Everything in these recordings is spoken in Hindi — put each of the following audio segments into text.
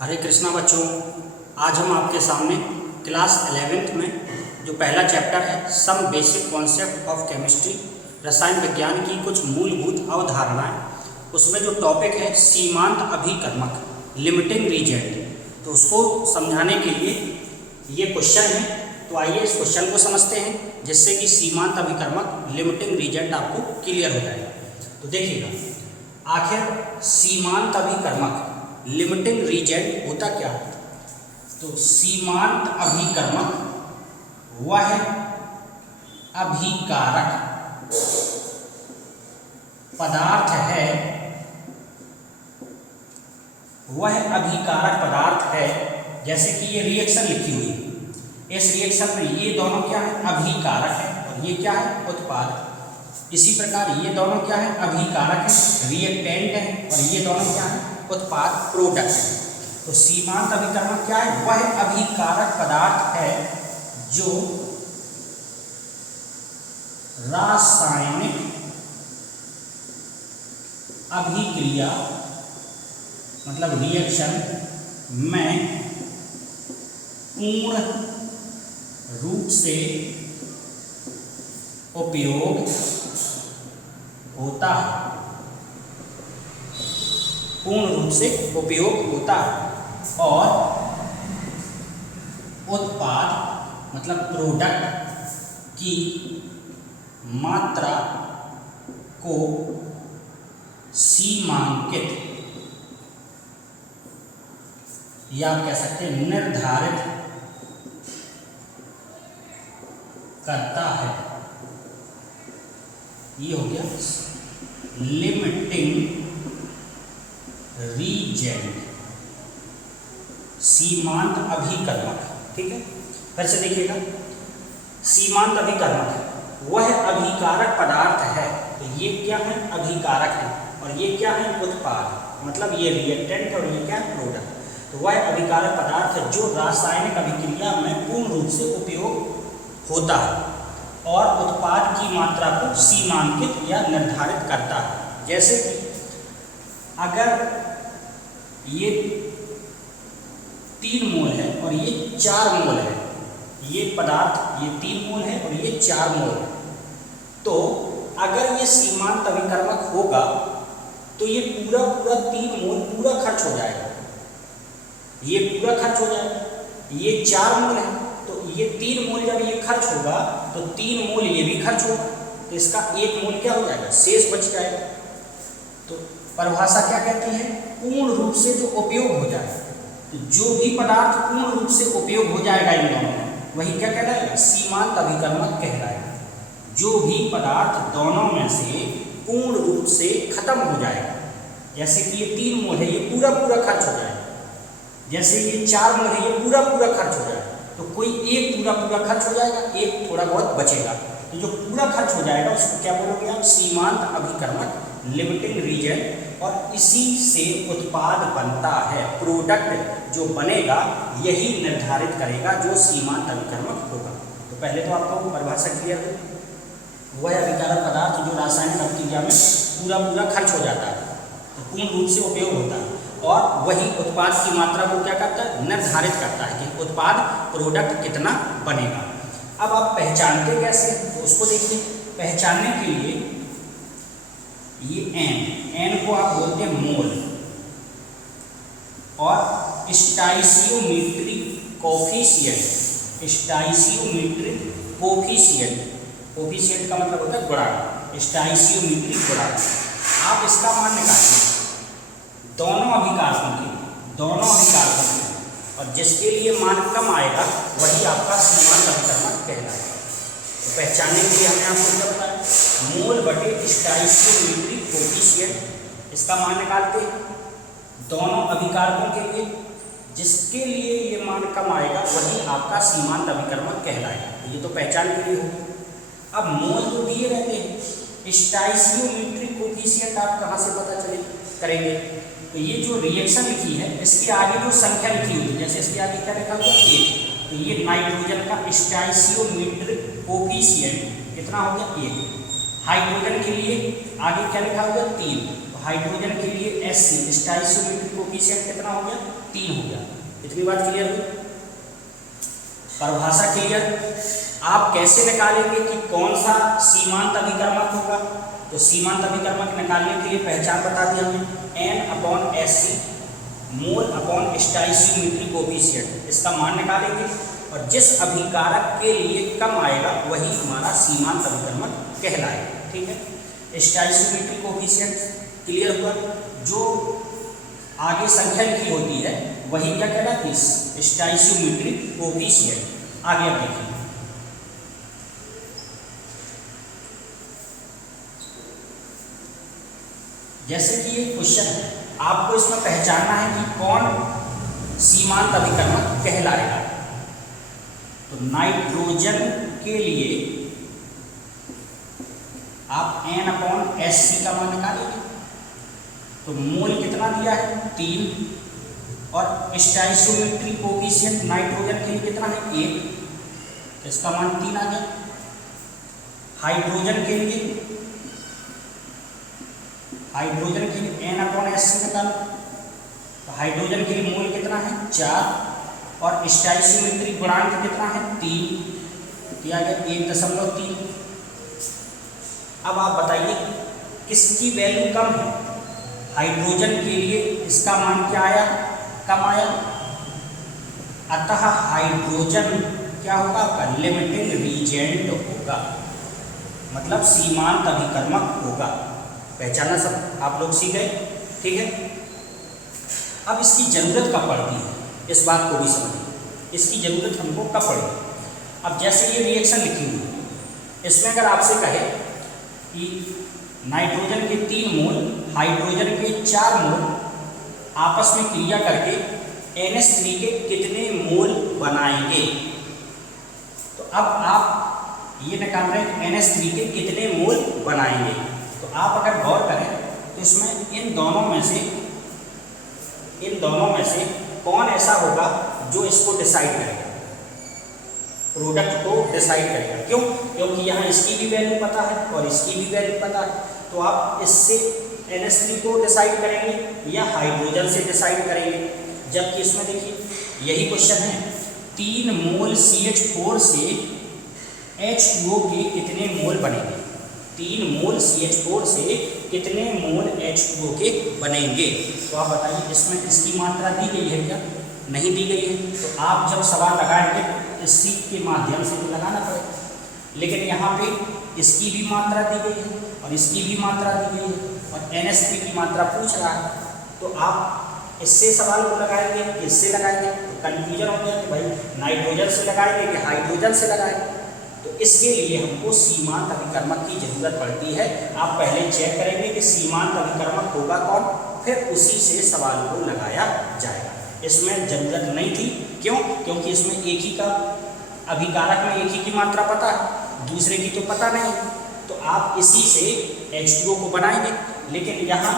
हरे कृष्णा बच्चों, आज हम आपके सामने क्लास 11th में जो पहला चैप्टर है some basic concept of chemistry, रसायन विज्ञान की कुछ मूलभूत अवधारणाएं, उसमें जो टॉपिक है सीमांत अभिकर्मक लिमिटिंग रीजेंट, तो उसको समझाने के लिए ये क्वेश्चन है। तो आइए इस क्वेश्चन को समझते हैं जिससे कि सीमांत अभिकर्मक लिमिटिंग रीजेंट आपको क्लियर हो जाएगा। तो देखिएगा, आखिर सीमांत अभिकर्मक लिमिटिंग रीजेंट होता क्या है? तो सीमांत अभिकर्मक वह अभिकारक पदार्थ है, वह अभिकारक पदार्थ है। जैसे कि ये रिएक्शन लिखी हुई है, इस रिएक्शन में ये दोनों क्या है? अभिकारक है और ये क्या है? उत्पाद। इसी प्रकार ये दोनों क्या है? अभिकारक है, रिएक्टेंट है, और ये दोनों क्या है? उत्पाद, प्रोडक्ट है। तो सीमांत अभिकर्मक क्या है? वह अभिकारक पदार्थ है जो रासायनिक अभिक्रिया मतलब रिएक्शन में पूर्ण रूप से उपयोग होता है, पूर्ण रूप से उपयोग होता है, और उत्पाद मतलब प्रोडक्ट की मात्रा को सीमांकित या आप कह सकते हैं निर्धारित करता है। ये हो गया लिमिटिंग रीजेंट, सीमांत अभिकर्मक। ठीक है, फिर से देखिएगा, सीमांत अभिकर्मक वह अभिकारक पदार्थ है। तो ये क्या है? अभिकारक है, और ये क्या है? उत्पाद, मतलब ये रिएक्टेंट और ये क्या है? प्रोडक्ट। तो वह अभिकारक पदार्थ है जो रासायनिक अभिक्रिया में पूर्ण रूप से उपयोग होता है और उत्पाद की मात्रा को सीमांकित या निर्धारित करता है। जैसे कि अगर ये 3 मोल है और ये 4 मोल है, ये पदार्थ ये 3 मोल है और ये 4 मोल है, तो अगर ये सीमांत अभिकर्मक होगा तो ये पूरा 3 मोल पूरा खर्च हो जाएगा, ये पूरा खर्च हो जाएगा। ये 4 मोल है तो ये 3 मोल जब ये खर्च होगा तो 3 मोल ये भी खर्च होगा, तो इसका 1 मोल क्या हो जाएगा? शेष बच जाएगा। तो परिभाषा क्या कहती है? पूर्ण रूप से जो उपयोग हो जाए, तो जो भी पदार्थ पूर्ण रूप से उपयोग हो जाएगा इन दोनों में, वही क्या कहलाएगा? सीमांत अभिकर्मक कहलाएगा। जो भी पदार्थ दोनों में से पूर्ण रूप से खत्म हो जाएगा, जैसे कि ये 3 मोल है, ये पूरा खर्च हो जाएगा, जैसे ये 4 मोल है, ये पूरा खर्च हो जाएगा, तो कोई एक पूरा खर्च हो जाएगा, एक थोड़ा बहुत बचेगा। तो जो पूरा खर्च हो जाएगा उसको क्या बोलोगे आप? सीमांत अभिकर्मक, लिमिटिंग रीजेंट। और इसी से उत्पाद बनता है, प्रोडक्ट जो बनेगा यही निर्धारित करेगा जो सीमांत अभिकर्मक होगा। तो पहले तो आपको परिभाषा क्लियर हो, वह अभिकारक पदार्थ जो रासायनिक अभिक्रिया में पूरा खर्च हो जाता है, तो पूर्ण रूप से उपयोग होता है, और वही उत्पाद की मात्रा को क्या करता है? निर्धारित करता है कि उत्पाद प्रोडक्ट कितना बनेगा। अब आप पहचानते कैसे? तो उसको देखिए। पहचानने के लिए ये एन को आप बोलते हैं मोल, और स्टाइसियोमेट्रिक कोफिशिएंट, स्टाइसियोमेट्रिक कोफिशिएंट का मतलब होता है गुणांक, स्टाइसियोमेट्रिक गुणांक। आप इसका मान निकालिए दोनों अभिकारकों के, और जिसके लिए मान कम आएगा वही आपका सीमांत अभिकर्मक कहलाएगा। तो पहचानने के लिए हमने आपको क्या बताया? मोल बटे स्टाइसियोमेट्रिक कोफिशिएंट, इसका मान निकालते हैं दोनों अभिकारकों के लिए, जिसके लिए ये मान कम आएगा वही आपका सीमांत अभिकर्मक कहलाएगा। तो ये तो पहचान के लिए हो। अब मोल तो दिए रहते हैं, स्टाइसियोमेट्रिक कोफिशिएंट आप कहाँ से पता करेंगे? तो ये जो रिएक्शन लिखी है इसके आगे जो संख्या लिखी हुई है, जैसे इसके आगे क्या लिखा हुआ? 1, तो ये नाइट्रोजन का स्टाइसियोमेट्रिक कोफिशिएंट कितना हो गया? 1। हाइड्रोजन के लिए आगे क्या लिखा हुआ? 3, हाइड्रोजन के लिए Hc स्टोइकियोमेट्रिक कोफिशिएंट कितना हो गया, 3 हो गया। इतनी बात क्लियर हुई, परिभाषा क्लियर। आप कैसे निकालेंगे कि कौन सा सीमांत अभिकर्मक होगा, तो सीमांत अभिकर्मक निकालने के लिए पहचान बता दी हमने, N/Sc mole upon stoichiometric coefficient, इसका मान निकालेंगे और जिस अभिकारक के लिए कम आएगा वही हमारा सीमांत अभिकर्मक कहलाएगा। ठीक है, स्टोइकियोमेट्रिक कोफिशिएंट क्लियर हुआ। जो आगे संख्या लिखी होती है वही क्या कहलाती है, स्टोइकियोमेट्रिक कोफिशिएंट। आगे आप देखिए, जैसे कि ये क्वेश्चन है, आपको इसमें पहचानना है कि कौन सीमांत अभिकर्मक कहलाएगा। तो नाइट्रोजन के लिए आप N/Sc का मान निकालेंगे, तो मोल कितना दिया है, 3, और स्टोइकियोमेट्रिक कोफिशिएंट नाइट्रोजन के लिए कितना है, 1, तो इसका मान 3 आ गया। हाइड्रोजन के लिए N/Sc निकालो, तो हाइड्रोजन के लिए मोल कितना है, 4, और स्टोइकियोमेट्रिक गुणांक कितना है, 3, दिया गया 1.3। अब आप बताइए किसकी वैल्यू कम है, हाइड्रोजन के लिए इसका मान क्या आया, कम आया, अतः हाइड्रोजन क्या होगा, आपका लिमिटिंग रीजेंट होगा, मतलब सीमांत अभिकर्मक होगा। पहचाना सब आप लोग सीख गए। ठीक है, अब इसकी जरूरत कब पड़ती है, इस बात को भी समझिए, इसकी जरूरत हमको कब पड़ेगी। अब जैसे ये रिएक्शन लिखी हुई है, इसमें अगर आपसे कहे कि नाइट्रोजन के 3 मोल हाइड्रोजन के 4 मोल आपस में क्रिया करके NH3 के कितने मोल बनाएंगे, तो अब आप ये निकाल रहे हैं NH3 के कितने मोल बनाएंगे। तो आप अगर गौर करें तो इसमें इन दोनों में से कौन ऐसा होगा जो इसको डिसाइड करेगा, प्रोडक्ट को डिसाइड करेगा। क्यों, क्योंकि यहाँ इसकी भी वैल्यू पता है और इसकी भी वैल्यू पता है, तो आप इससे NH3 को डिसाइड करेंगे या हाइड्रोजन से डिसाइड करेंगे। जबकि इसमें देखिए यही क्वेश्चन है, 3 मोल CH4 से H2O के कितने मोल बनेंगे, 3 मोल CH4 से कितने मोल H2O के बनेंगे। तो आप बताइए इसमें इसकी मात्रा दी गई है क्या, नहीं दी गई है, तो आप जब सवाल लगाएंगे इसी के माध्यम से तो लगाना पड़ेगा। लेकिन यहाँ पे इसकी भी मात्रा दी गई है और इसकी भी मात्रा दी गई है और NH3 की मात्रा पूछ रहा है, तो आप इससे सवाल को लगाएंगे कि इससे लगाएंगे, तो कन्फ्यूजन हो गया कि भाई नाइट्रोजन से लगाएंगे कि हाइड्रोजन से लगाएंगे। तो इसके लिए हमको सीमांत अभिकर्मक की जरूरत पड़ती है। आप पहले चेक करेंगे कि सीमांत अभिकर्मक होगा कौन, फिर उसी से सवाल को लगाया जाएगा। इसमें जरूरत नहीं थी, क्यों, क्योंकि इसमें एक ही का अभिकारक में एक ही की मात्रा पता है, दूसरे की तो पता नहीं, तो आप इसी से H2O को बनाएंगे। लेकिन यहाँ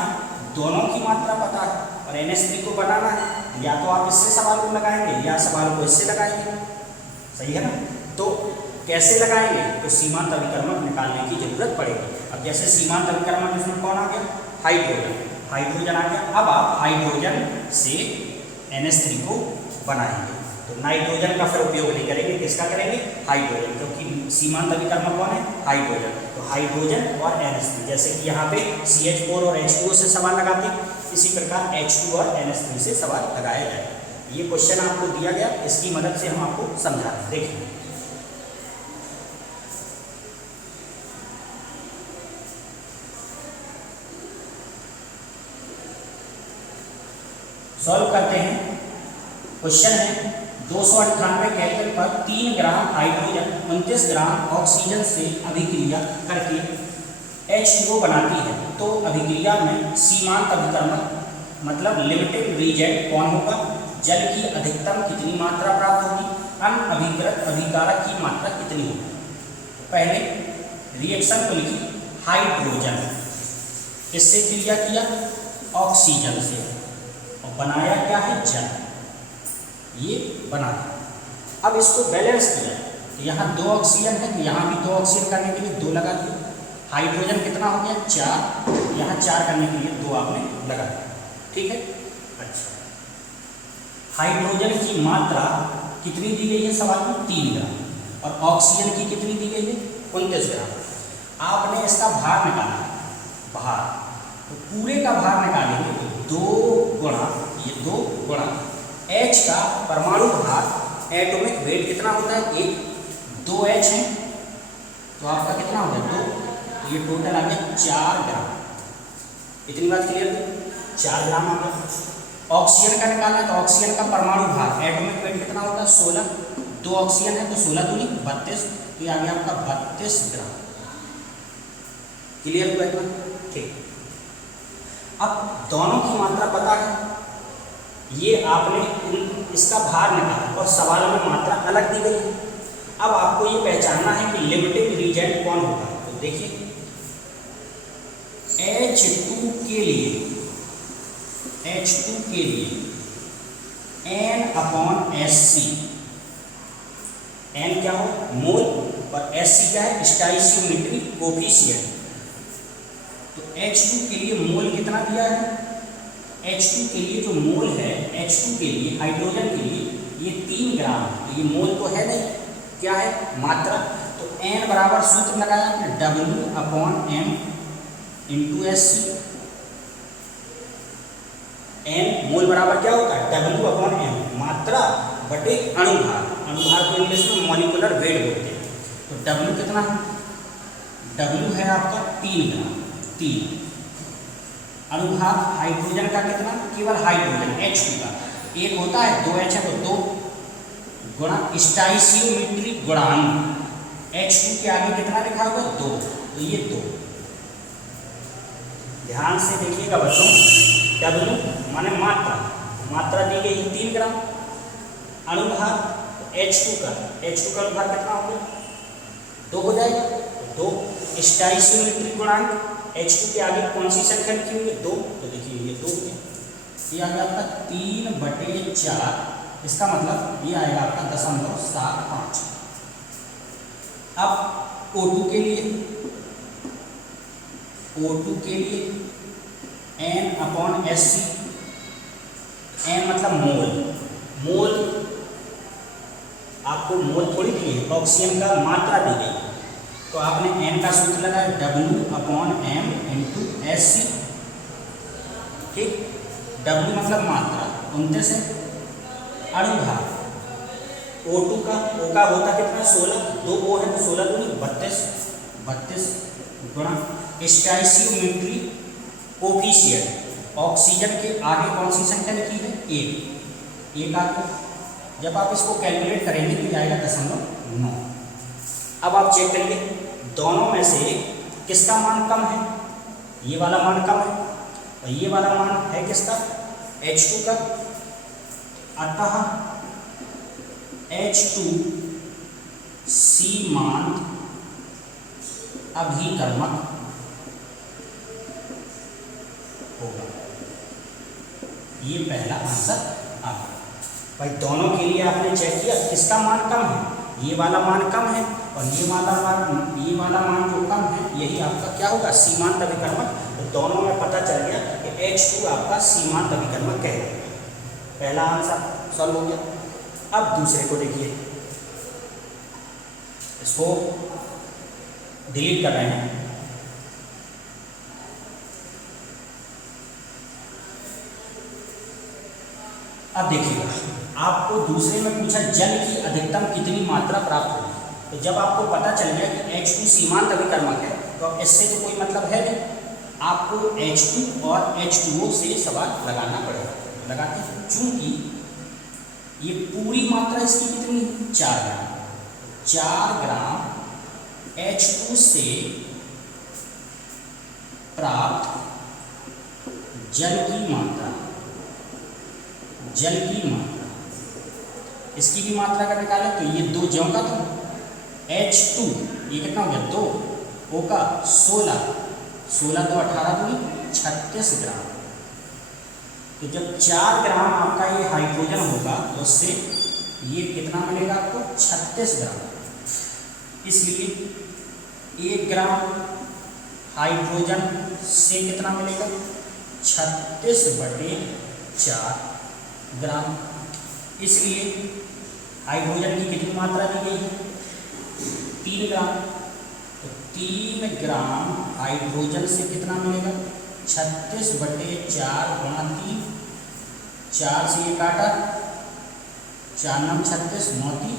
दोनों की मात्रा पता है और NH3 को बनाना है, या तो आप इससे सवाल को लगाएंगे या सवाल को इससे लगाएंगे, सही है ना। तो कैसे लगाएंगे, तो सीमांत अभिकर्मक निकालने की जरूरत पड़ेगी। अब जैसे सीमांत अभिकर्मक इसमें कौन आ गया, हाइड्रोजन आ गया। अब आप हाइड्रोजन से NH3 को बनाएंगे, तो नाइट्रोजन का फिर उपयोग नहीं करेंगे, किसका करेंगे, हाइड्रोजन, क्योंकि सीमांत अभिकर्मक कौन है, हाइड्रोजन। तो हाइड्रोजन और NH3, जैसे कि यहाँ पे CH4 और H2O से सवाल लगाते, इसी प्रकार H2 और NH3 से सवाल लगाया जाए। ये क्वेश्चन आपको दिया गया, इसकी मदद से हम आपको समझा रहे हैं। देखिए सॉल्व करते हैं। क्वेश्चन है 298 केल्विन पर 3 ग्राम हाइड्रोजन 29 ग्राम ऑक्सीजन से अभिक्रिया करके H2O बनाती है, तो अभिक्रिया में सीमांत अभिकर्मक मतलब लिमिटिंग रीजेंट कौन होगा, जल की अधिकतम कितनी मात्रा प्राप्त होगी, अनअभिकृत अभिकारक की मात्रा कितनी होगी। पहले रिएक्शन को लिखी, हाइड्रोजन किससे क्रिया किया, ऑक्सीजन से, और बनाया क्या है, जल, ये बना दिया। अब इसको बैलेंस किया, तो यहाँ 2 ऑक्सीजन है, तो यहाँ भी 2 ऑक्सीजन करने के लिए 2 लगा दिए। हाइड्रोजन कितना हो गया, 4, यहाँ 4 करने के लिए 2 आपने लगा दिया, ठीक है। अच्छा, हाइड्रोजन की मात्रा कितनी दी गई है सवाल में? 3 ग्राम, और ऑक्सीजन की कितनी दी गई है? 29 ग्राम। आपने इसका भार निकाला, भार, तो पूरे का भार निकालेंगे तो 2 गुणा ये 2 गुणा H का परमाणु भार एटॉमिक वेट कितना होता है? 1, 2H है तो आपका कितना हो गया? 2, ये टोटल आ गया 4 ग्राम। इतनी बात क्लियर है? 4 ग्राम आ गया। ऑक्सीजन का निकालना है तो ऑक्सीजन का परमाणु भार एटॉमिक वेट कितना होता है? 16, 2 ऑक्सीजन है तो 16 दूनी 32, तो ये आ गया आपका 32 ग्राम। क्लियर हुआ इतना? ठीक। अब दोनों की मात्रा पता है, ये आपने इसका भार निकाला और सवाल में मात्रा अलग दी गई है। अब आपको ये पहचानना है कि लिमिटिंग रीजेंट कौन होगा। तो देखिए H2 के लिए N/SC, N क्या हो? मोल, और SC क्या है? Stoichiometry coefficient. तो H2 के लिए मोल कितना दिया है? H2 के लिए जो मोल है, H2 के लिए हाइड्रोजन के लिए ये 3 ग्राम है, तो ये मोल तो है नहीं, क्या है? मात्रा। तो N बराबर सूत्र लगाया आपने W/M × SC। N मोल बराबर क्या होता है? W/M, मात्रा बटे अणुभार। अणुभार को इंग्लिश में मॉलिक्यूलर वेट बोलते हैं। तो W कितना है? W है आपका 3 ग्राम, 3। अणुभार हाइड्रोजन का कितना? केवल हाइड्रोजन H2 का एक होता है, 2H है तो 2 गुणा स्टोइचियोमेट्री गुणांक, H2 के आगे कितना लिखा होगा? 2, तो ये 2। ध्यान से देखिएगा बच्चों, W माने मात्रा, मात्रा दी गई 3 ग्राम। अणुभार H2 का अणुभार कितना हो गया? 2 हो जाएगा, 2। स्टोइचियोमेट्री गुणांक H2 के आगे कौन सी संख्या लिखी हुई है? 2, तो देखिए ये 2 है, ये आ गया आपका 3/4, इसका मतलब ये आएगा आपका 0.75। अब O2 के लिए N/SC, N मतलब मोल, मोल आपको मोल थोड़ी दी है, ऑक्सीजन का मात्रा दी गई, तो आपने N का सूत्र लगाया W/M × SC, ठीक। W मतलब मात्रा 29 है। अणुभार O2 का, O का होता कितना? 16, 2 O है तो 16 दूनी 32 गुणा स्टोइचियोमेट्री कोफिशिएंट, ऑक्सीजन के आगे कौन सी संख्या लिखी है? 1 आगे। जब आप इसको कैलकुलेट करेंगे तो आएगा 0.9। अब आप चेक करिए दोनों में से किसका मान कम है? ये वाला मान कम है और ये वाला मान है किसका? H2 का। अतः H2 सीमांत अभिकर्मक होगा। ये पहला आंसर आ गया। भाई दोनों के लिए आपने चेक किया किसका मान कम है? ये वाला मान कम है और ये वाला मान जो कम है यही आपका क्या होगा? सीमांत अभिकर्मक। तो दोनों में पता चल गया कि H2 आपका सीमांत अभिकर्मक कहलाएगा। पहला आंसर सॉल्व हो गया। अब दूसरे को देखिए, इसको डिलीट कर रहे हैं। अब देखिएगा, आपको दूसरे में पूछा जल की अधिकतम कितनी मात्रा प्राप्त होगी। तो जब आपको पता चल गया कि H2 सीमांत अभिकर्मक है तो अब इससे तो कोई मतलब है नहीं, आपको H2 और H2O से सवाल लगाना पड़ेगा। लगाते हैं, चूंकि ये पूरी मात्रा इसकी कितनी? 4 ग्राम। 4 ग्राम H2 से प्राप्त जल की मात्रा, इसकी भी मात्रा का निकालें तो ये 2 ज्यों का तो H2 ये कितना हो गया? 2, O का 16, 16 तो 18 दूनी 36 ग्राम। तो जब 4 ग्राम आपका ये हाइड्रोजन होगा तो उससे ये कितना मिलेगा आपको? 36 ग्राम। इसलिए 1 ग्राम हाइड्रोजन से कितना मिलेगा 36/4 ग्राम। इसलिए हाइड्रोजन की कितनी मात्रा दी गई है 3 ग्राम। तो 3 ग्राम हाइड्रोजन से कितना मिलेगा 36/4 गुणा 3, 4 से ये काटा, 4 9 36, 9 3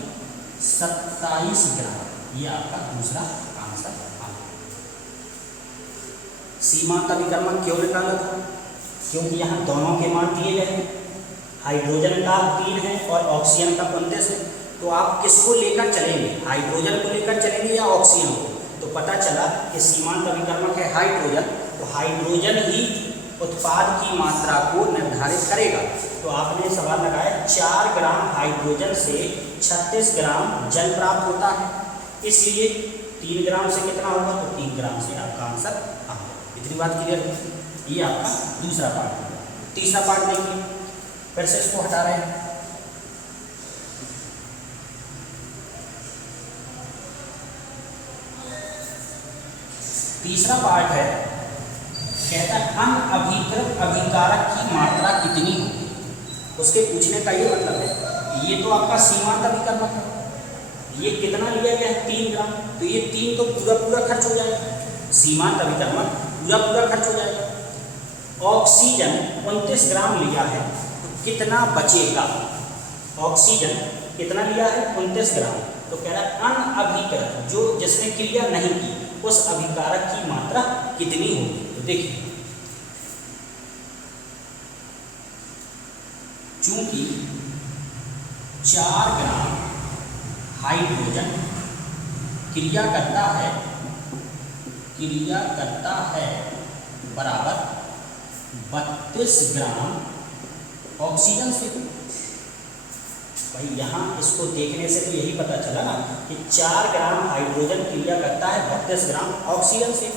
27 ग्राम। ये आपका दूसरा आंसर आ गया। सीमांत अभिकर्मक क्यों निकाला था? क्योंकि यहाँ दोनों के मान दिए गए हैं, हाइड्रोजन का 3 है और ऑक्सीजन का 29 है। तो आप किसको लेकर चलेंगे, हाइड्रोजन को लेकर चलेंगे या ऑक्सीजन को? तो पता चला कि सीमांत अभिकर्मक है हाइड्रोजन, तो हाइड्रोजन ही उत्पाद की मात्रा को निर्धारित करेगा। तो आपने सवाल लगाया 4 ग्राम हाइड्रोजन से 36 ग्राम जल प्राप्त होता है, इसलिए 3 ग्राम से कितना होगा, तो 3 ग्राम से आपका आंसर आ गया। इतनी बात क्लियर है? ये आपका दूसरा पार्ट है। तीसरा पार्ट देखिए, फिर से इसको हटा रहे हैं। तीसरा पार्ट है, कहता है अनअभिकृत अभिकारक की मात्रा कितनी होगी। उसके पूछने का ये मतलब है, ये तो आपका सीमांत अभिकर्मक है, ये कितना लिया गया है 3 ग्राम, तो ये 3 तो पूरा खर्च हो जाएगा, सीमांत अभिकर्मक पूरा खर्च हो जाएगा। ऑक्सीजन 29 ग्राम लिया है, तो कितना बचेगा? ऑक्सीजन कितना लिया है 29 ग्राम, तो कह रहा है अनअभिकृत, जो जिसने क्रिया नहीं की, उस अभिकारक की मात्रा कितनी होगी। तो देखिए, चूंकि 4 ग्राम हाइड्रोजन क्रिया करता है बराबर 32 ग्राम ऑक्सीजन से। भाई यहाँ इसको देखने से तो यही पता चला ना कि 4 ग्राम हाइड्रोजन क्रिया करता है 32 ग्राम ऑक्सीजन से,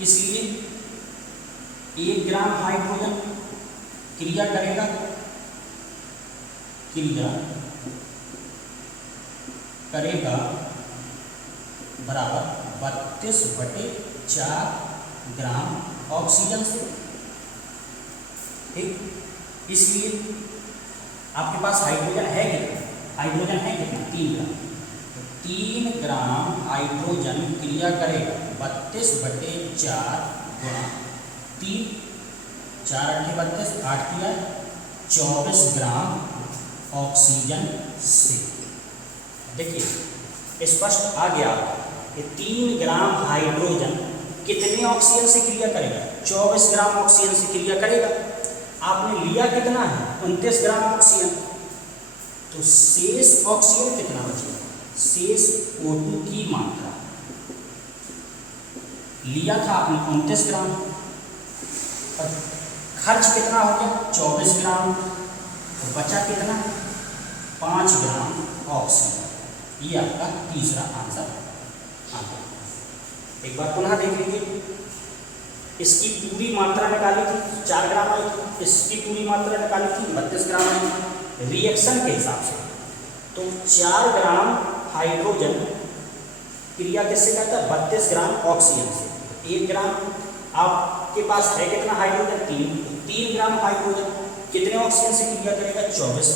इसलिए 1 ग्राम हाइड्रोजन क्रिया करेगा बराबर 32/4 ग्राम ऑक्सीजन से। ठीक, इसलिए आपके पास हाइड्रोजन है कितना? 3 ग्राम। तो 3 ग्राम हाइड्रोजन क्रिया करेगा 32/4 गुणा 3, 4 8 32, 8 किया 24 ग्राम ऑक्सीजन से। देखिए स्पष्ट आ गया कि 3 ग्राम हाइड्रोजन कितने ऑक्सीजन से क्रिया करेगा? 24 ग्राम ऑक्सीजन से क्रिया करेगा। आपने लिया कितना है? 29 ग्राम ऑक्सीजन। तो शेष ऑक्सीजन कितना बचेगा? शेष O2 की मात्रा लिया था आपने 29 ग्राम, और खर्च कितना हो गया? 24 ग्राम। तो बचा कितना? 5 ग्राम ऑक्सीजन। ये आपका तीसरा आंसर आ गया। एक बार पुनः देख लीजिए, इसकी पूरी मात्रा निकाली थी 4 ग्राम आई थी, इसकी पूरी मात्रा निकाली थी 32 ग्राम आई थी। रिएक्शन के हिसाब से तो 4 ग्राम हाइड्रोजन क्रिया किससे करता है? 32 ग्राम ऑक्सीजन से। 1 ग्राम आपके पास है कितना हाइड्रोजन? 3 ग्राम हाइड्रोजन कितने ऑक्सीजन से क्रिया करेगा? 24।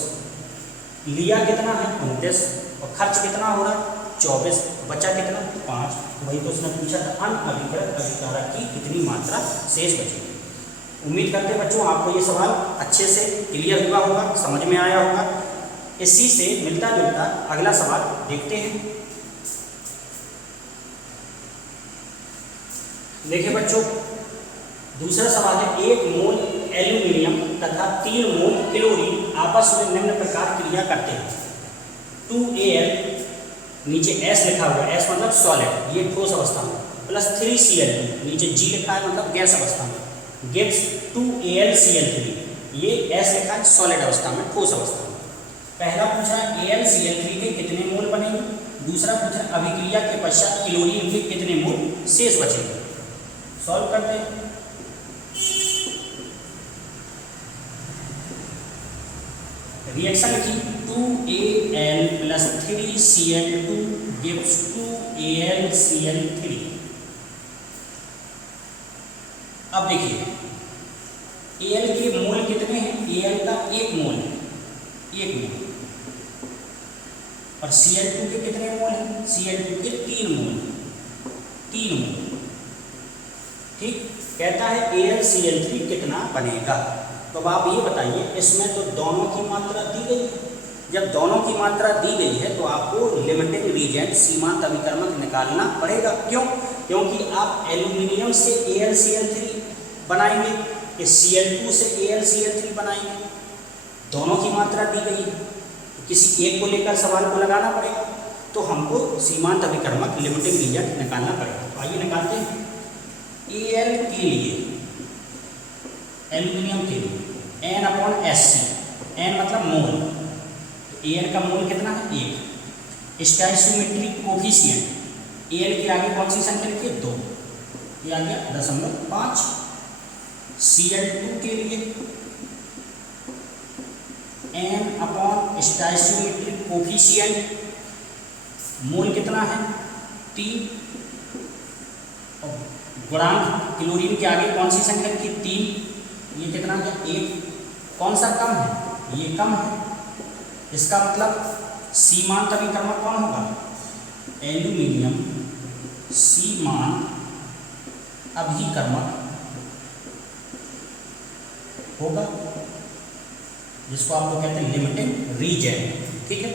लिया कितना है? 29, और खर्च कितना हो रहा है? 24, बचा कितना? 5। वही तो उसने पूछा था, अनअभिकृत अभिकारक की कितनी मात्रा शेष बचेगी। उम्मीद करते हैं बच्चों आपको ये सवाल अच्छे से क्लियर हुआ होगा, समझ में आया होगा। इसी से मिलता जुलता अगला सवाल देखते हैं। देखिए बच्चों, दूसरा सवाल है, 1 मोल एल्यूमिनियम तथा 3 मोल क्लोरीन आपस में निम्न प्रकार क्रिया करते हैं। 2Al, नीचे S लिखा हुआ है, S मतलब सॉलिड, ये ठोस अवस्था में, प्लस 3Cl2, नीचे G लिखा है मतलब गैस अवस्था में, गिव्स 2AlCl3, ये S लिखा है सॉलिड अवस्था में, ठोस अवस्था में। पहला पूछा है AlCl3 के कितने मोल बनेंगे, दूसरा पूछा अभिक्रिया के पश्चात क्लोरीन के कितने मोल शेष बचेंगे। सॉल्व करते हैं। रिएक्शन लिखी, 2Al plus 3Cl2 gives 2AlCl3। Al का 1 मोल है, 1 मोल, और Cl2 के कितने मोल हैं? Cl2 के 3 मोल, 3 मोल। ठीक, कहता है AlCl3 कितना बनेगा। तो अब आप ये बताइए, इसमें तो दोनों की मात्रा दी गई है। जब दोनों की मात्रा दी गई है तो आपको लिमिटिंग रीजेंट सीमांत अभिकर्मक निकालना पड़ेगा। क्यों? क्योंकि आप एल्यूमिनियम से AlCl3 बनाएंगे, इस Cl2 से AlCl3 बनाएंगे, दोनों की मात्रा दी गई है, तो किसी एक को लेकर सवाल को लगाना पड़ेगा। तो हमको सीमांत अभिकर्मक लिमिटिंग रीजेंट निकालना पड़ेगा। तो आइए निकालते हैं। Al के लिए, एल्यूमिनियम के लिए N/Sc, N मतलब मोल, तो An का मोल कितना है? 1। स्टोइचियोमेट्रिक कोफिशिएंट Al के आगे कौन सी संख्या लिखिए? 2, ये आ गया 0.5। Cl2 के लिए N/स्टोइचियोमेट्रिक कोफिशिएंट मोल कितना है? 3, और गुणांक क्लोरीन के आगे कौन सी संख्या लिखी? 3, ये कितना है? 1। कौन सा कम है? ये कम है। इसका मतलब सीमांत अभिकर्मक कौन होगा? एल्यूमिनियम सीमांत अभिकर्मक होगा, जिसको आप लोग कहते हैं लिमिटिंग रीजेंट। ठीक है,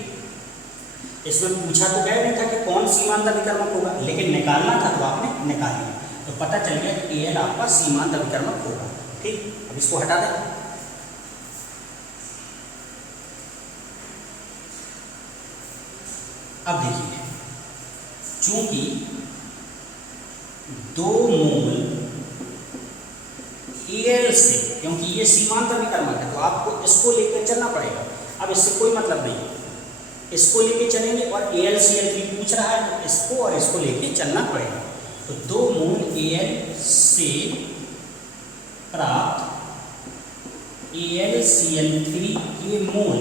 इसमें पूछा तो गया नहीं था कि कौन सीमांत अभिकर्मक होगा, लेकिन निकालना था तो आपने निकाल लिया, तो पता चल गया कि Al आपका सीमांत अभिकर्मक होगा। ठीक, अब इसको हटा दें। अब देखिए, चूंकि 2 मोल Al से, क्योंकि ये सीमांत अभिकर्मक है तो आपको इसको लेकर चलना पड़ेगा। अब इससे कोई मतलब नहीं है, इसको लेके चलेंगे और AlCl3 पूछ रहा है तो इसको और इसको लेके चलना पड़ेगा। तो 2 मोल Al से प्राप्त AlCl3 के मोल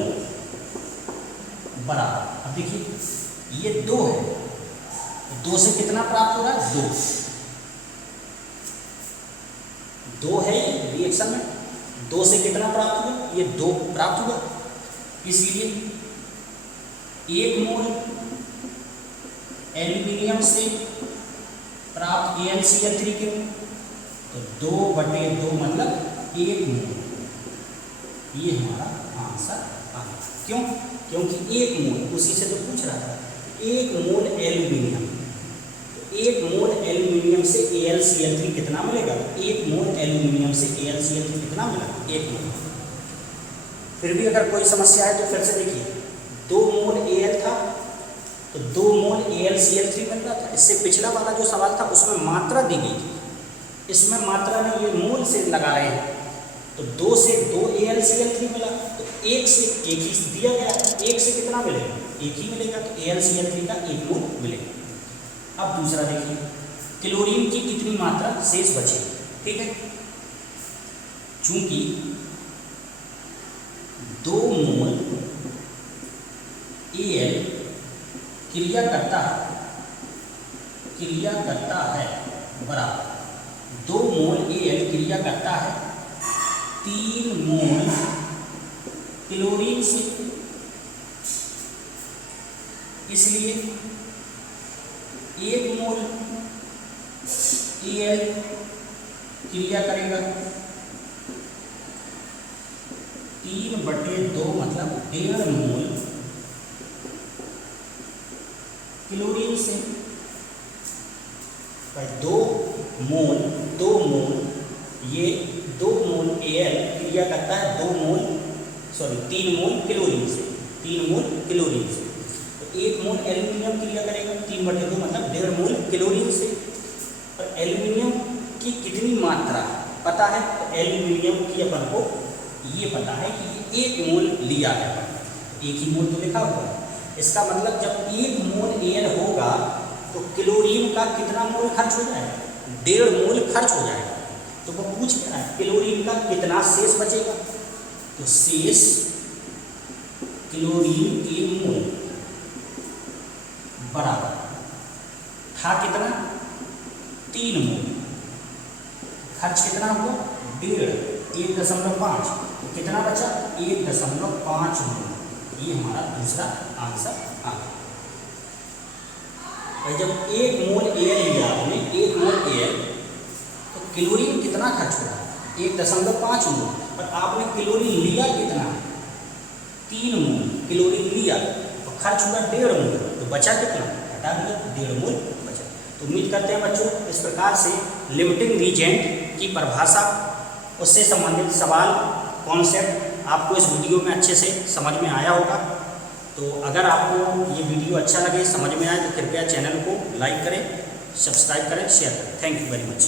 बराबर, अब देखिए ये 2 है, 2 से कितना प्राप्त हो रहा है? 2 है ये रिएक्शन में, 2 से कितना प्राप्त हुआ? ये 2 प्राप्त हुआ। इसलिए 1 मोल एल्यूमिनियम से प्राप्त AlCl3 के, तो 2/2 मतलब 1 मोल, ये हमारा आंसर आ गया। क्यों? क्योंकि 1 मोल, उसी से तो पूछ रहा था, 1 मोल एल्यूमिनियम, 1 मोल एल्यूमिनियम से AlCl3 कितना मिलेगा? 1 मोल एल्यूमिनियम से AlCl3 कितना मिला? 1 मोल। फिर भी अगर कोई समस्या है तो फिर से देखिए, 2 मोल Al था तो 2 मोल AlCl3 मिल रहा था। इससे पिछला वाला जो सवाल था उसमें मात्रा दी गई थी, इसमें मात्रा नहीं, ये मोल से लगा रहे हैं, तो 2 से 2 AlCl3 मिला, तो 1 से 1 ही दिया गया, 1 से कितना मिलेगा? 1 ही मिलेगा, तो AlCl3 का 1 मोल मिलेगा। अब दूसरा देखिए, क्लोरीन की कितनी मात्रा शेष बचेगी। ठीक है, चूंकि 2 मोल Al क्रिया करता है बराबर 2 मोल Al क्रिया करता है 3 मोल क्लोरीन से, इसलिए 1 मोल Al क्रिया करेगा 3/2 मतलब 1.5 मोल क्लोरीन से। भाई 2 मोल ये 2 मोल Al क्रिया करता है 3 मोल क्लोरीन से, 3 मोल क्लोरीन से, तो 1 मोल एल्यूमिनियम क्रिया करेगा 3/2 मतलब 1.5 मोल क्लोरीन से। और एल्यूमिनियम की कितनी मात्रा पता है? तो एल्यूमिनियम की अपन को ये पता है कि ये 1 मोल लिया है, 1 ही मोल तो लिखा हुआ है। इसका मतलब जब 1 मोल Al होगा तो क्लोरीन का कितना मोल खर्च हो जाएगा? 1.5 मोल खर्च हो जाएगा। तो वो पूछ क्या है, क्लोरीन का कितना शेष बचेगा? तो शेष क्लोरीन के मोल बराबर था कितना? 3 मोल, खर्च कितना हुआ? 1.5, 1.5, कितना बचा 1.5 मोल। ये हमारा दूसरा आंसर आ गया। भाई जब 1 मोल एयर लिया आपने, 1 मोल एयर, तो क्लोरीन कितना खर्च हुआ 1.5 मोल, पर आपने क्लोरीन लिया कितना 3 मोल क्लोरीन लिया, तो खर्च हुआ 1.5 मोल, तो बचा कितना हटा दिया 1.5 मोल बचा। तो उम्मीद करते हैं बच्चों इस प्रकार से लिमिटिंग रीजेंट की परिभाषा, उससे संबंधित सवाल, कॉन्सेप्ट आपको इस वीडियो में अच्छे से समझ में आया होगा। तो अगर आपको ये वीडियो अच्छा लगे, समझ में आए, तो कृपया चैनल को लाइक करें, सब्सक्राइब करें, शेयर करें। Thank you very much.